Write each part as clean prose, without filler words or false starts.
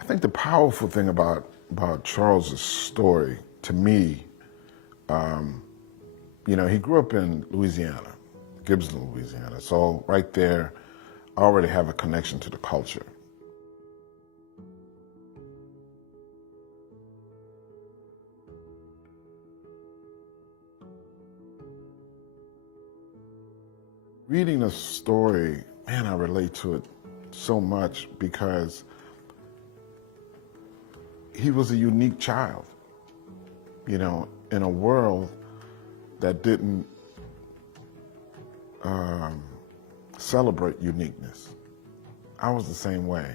I think the powerful thing about Charles's story, to me, he grew up in Louisiana, Gibson, Louisiana. So right there, I already have a connection to the culture. Reading the story, man, I relate to it so much because he was a unique child, in a world that didn't celebrate uniqueness. I was the same way,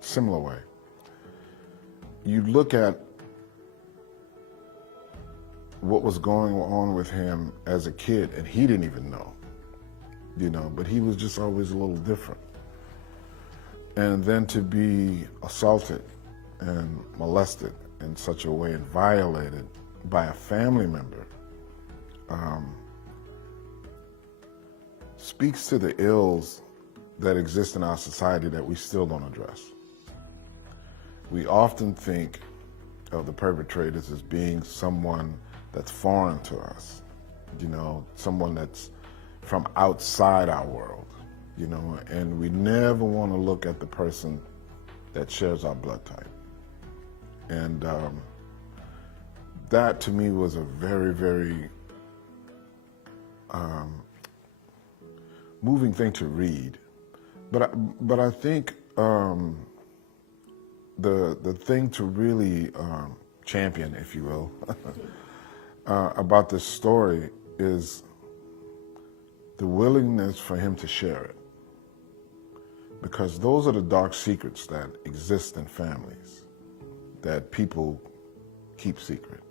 similar way. You look at what was going on with him as a kid, and he didn't even know, but he was just always a little different. And then to be assaulted and molested in such a way and violated by a family member speaks to the ills that exist in our society that we still don't address. We often think of the perpetrators as being someone that's foreign to us, someone that's from outside our world, and we never want to look at the person that shares our blood type. And that to me was a very, very moving thing to read. But I think the thing to really champion, if you will, about this story is the willingness for him to share it. Because those are the dark secrets that exist in families that people keep secret.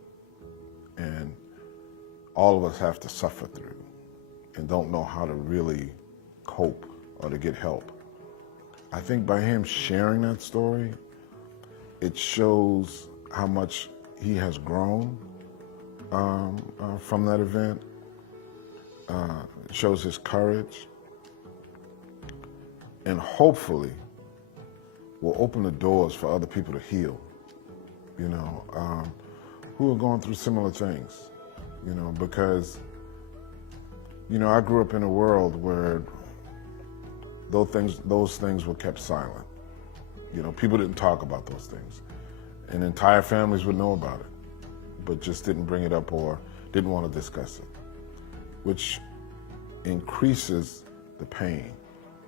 And all of us have to suffer through and don't know how to really cope or to get help. I think by him sharing that story, it shows how much he has grown from that event. It shows his courage, and hopefully will open the doors for other people to heal, who are going through similar things, because, I grew up in a world where those things were kept silent. People didn't talk about those things, and entire families would know about it, but just didn't bring it up or didn't want to discuss it, which increases the pain,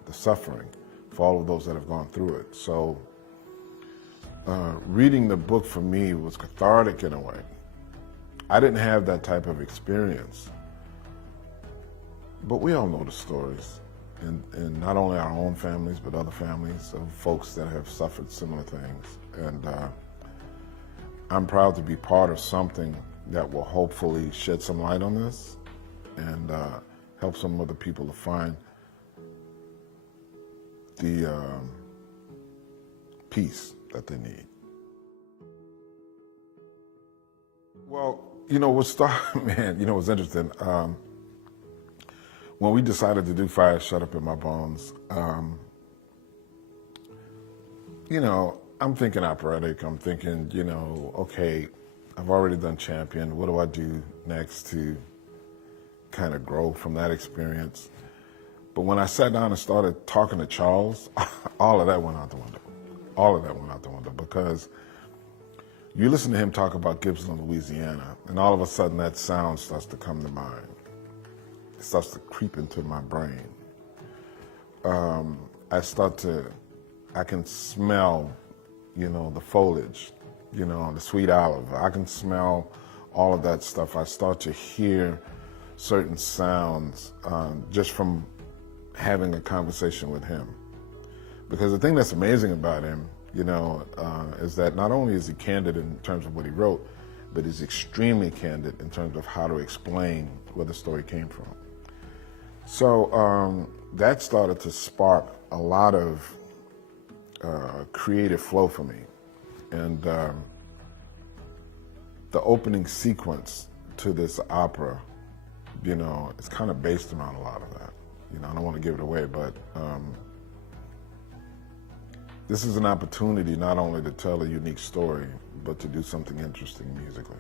the suffering for all of those that have gone through it. So reading the book for me was cathartic in a way. I didn't have that type of experience, but we all know the stories, and not only our own families, but other families of folks that have suffered similar things. And I'm proud to be part of something that will hopefully shed some light on this and help some other people to find the peace that they need. Well, what's interesting. When we decided to do Fire Shut Up in My Bones, I'm thinking operatic. I'm thinking, okay, I've already done Champion. What do I do next to kind of grow from that experience? But when I sat down and started talking to Charles, all of that went out the window. All of that went out the window, because you listen to him talk about Gibson, Louisiana, and all of a sudden that sound starts to come to mind. It starts to creep into my brain. I can smell, the foliage, the sweet olive. I can smell all of that stuff. I start to hear certain sounds just from having a conversation with him. Because the thing that's amazing about him, is that not only is he candid in terms of what he wrote, but he's extremely candid in terms of how to explain where the story came from. So that started to spark a lot of creative flow for me. And the opening sequence to this opera, it's kind of based around a lot of that. I don't want to give it away, but this is an opportunity not only to tell a unique story, but to do something interesting musically.